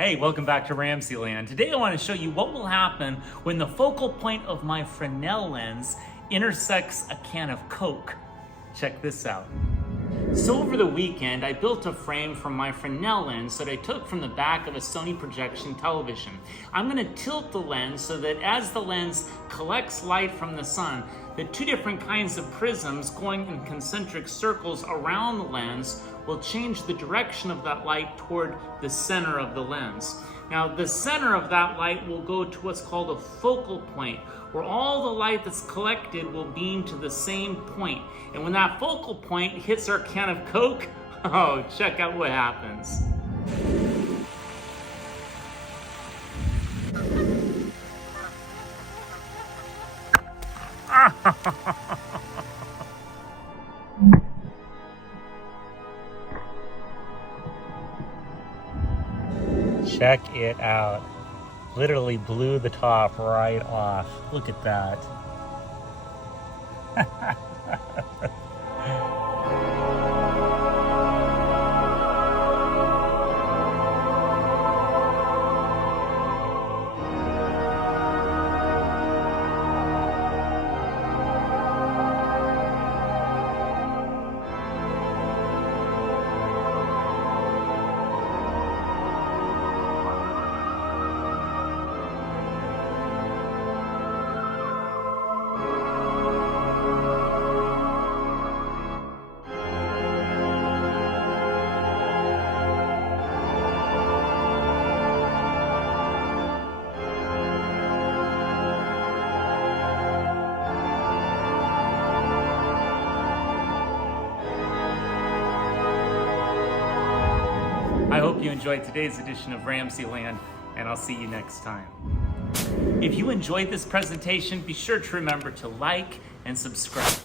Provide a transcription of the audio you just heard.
Hey, welcome back to RamZland. Today I want to show you what will happen when the focal point of my Fresnel lens intersects a can of Coke. Check this out. So over the weekend, I built a frame from my Fresnel lens that I took from the back of a Sony projection television. I'm going to tilt the lens so that as the lens collects light from the sun, the two different kinds of prisms going in concentric circles around the lens will change the direction of that light toward the center of the lens. Now, the center of that light will go to what's called a focal point, where all the light that's collected will beam to the same point. And when that focal point hits our can of Coke, oh, check out what happens. Check it out. Literally blew the top right off. Look at that. I hope you enjoyed today's edition of RamZland, and I'll see you next time. If you enjoyed this presentation, be sure to remember to like and subscribe.